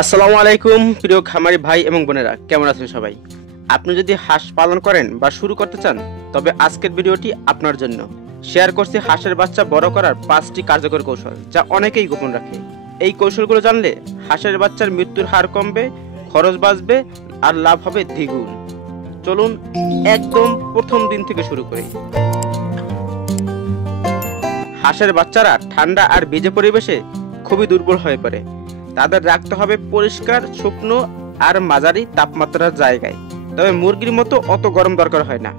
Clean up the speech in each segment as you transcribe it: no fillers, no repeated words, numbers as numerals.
আসসালামু আলাইকুম প্রিয় খামারি ভাই এবং বোনেরা, কেমন আছেন সবাই? আপনি যদি হাঁস পালন করেন বা শুরু করতে চান তবে আজকের ভিডিওটি আপনার জন্য। শেয়ার করছি হাঁসের বাচ্চা বড় করার 5টি কার্যকর কৌশল, যা অনেকেই গোপন রাখে। এই কৌশলগুলো জানলে হাঁসের বাচ্চার মৃত্যুর হার কমবে, খরচ বাঁচবে আর লাভ হবে দ্বিগুণ। চলুন একদম প্রথম দিন থেকে শুরু করি। হাঁসের বাচ্চারা ঠান্ডা আর ভিজে পরিবেশে খুবই দুর্বল হয়ে পড়ে। তাদের রাখতে হবে পরিষ্কার, শুকনো আর মাঝারি তাপমাত্রার জায়গায়। তবে মুরগির মতো অত গরম দরকার হয় না।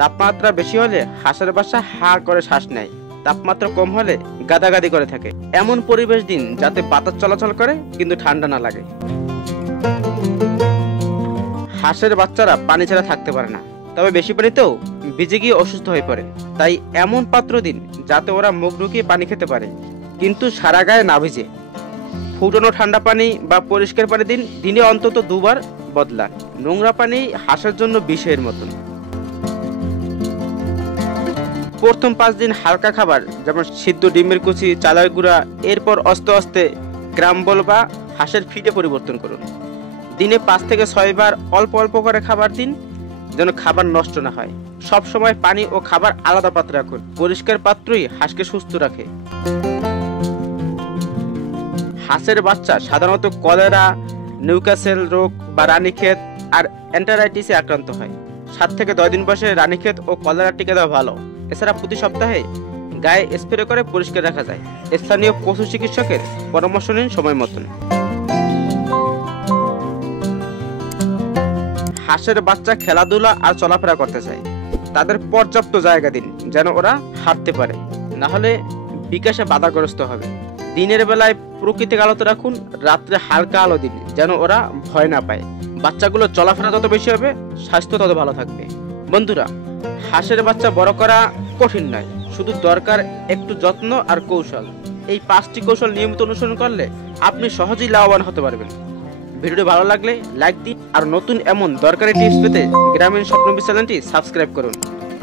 তাপমাত্রা বেশি হলে হাঁসের বাচ্চা হা করে শ্বাস নেয়, তাপমাত্রা কম হলে গাদাগাদি করে থাকে। এমন পরিবেশ দিন যাতে বাতাস চলাচল করে কিন্তু ঠান্ডা না লাগে। হাঁসের বাচ্চারা পানি ছাড়া থাকতে পারে না, তবে বেশি পানিতেও ভিজে গিয়ে অসুস্থ হয়ে পড়ে। তাই এমন পাত্র দিন যাতে ওরা মুখ ঢুকিয়ে পানি খেতে পারে কিন্তু সারা গায়ে না ভিজে। ফুটানো ঠান্ডা পানি বা পরিষ্কার পানি দিন, দিনে অন্তত 2 বার বদলান। নোংরা পানি হাঁসের জন্য বিষের মতন। প্রথম 5 দিন হালকা খাবার যেমন সিদ্ধ ডিমের কুচি, চালের গুঁড়া, এরপর আস্তে আস্তে গ্রাম্বল বা হাঁসের ফিডে পরিবর্তন করুন। দিনে 5 থেকে 6 বার অল্প অল্প করে খাবার দিন, যেন খাবার নষ্ট না হয়। সব সময় পানি ও খাবার আলাদা পাত্রে রাখুন। পরিষ্কার পাত্রই হাঁসকে সুস্থ রাখে। হাঁসের বাচ্চা সাধারণত কলেরা, নিউক্যাসল রোগ বা রানীক্ষেত আর এন্টারাইটিসে আক্রান্ত হয়। 7 থেকে 10 দিন বয়সে রানীক্ষেত ও কলেরা টিকা দেওয়া ভালো। এছাড়া প্রতি সপ্তাহে গায়ে স্প্রে করে পরিষ্কার রাখা যায়। স্থানীয় পশু চিকিৎসকের পরামর্শ নিন সময় মতন। হাঁসের বাচ্চা খেলাধুলা আর চলাফেরা করতে চায়, তাদের পর্যাপ্ত জায়গা দিন যেন ওরা হাঁটতে পারে, না হলে বিকাশে বাধাগ্রস্ত হবে। দিনের বেলায় প্রকৃতিক আলোতে রাখুন, রাত্রে হালকা আলো দিন যেন ওরা ভয় না পায়। বাচ্চাগুলো চলাফেরা যত বেশি হবে স্বাস্থ্য তত ভালো থাকবে। বন্ধুরা, হাঁসের বাচ্চা বড় করা কঠিন নয়, শুধু দরকার একটু যত্ন আর কৌশল। এই 5টি কৌশল নিয়মিত অনুসরণ করলে আপনি সহজেই লাভবান হতে পারবেন। ভিডিওটি ভালো লাগলে লাইক দিন আর নতুন এমন দরকারি টিপস পেতে গ্রামীণ স্বপ্নবীজ চ্যানেলটি সাবস্ক্রাইব করুন।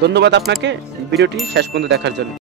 ধন্যবাদ আপনাকে ভিডিওটি শেষ পর্যন্ত দেখার জন্য।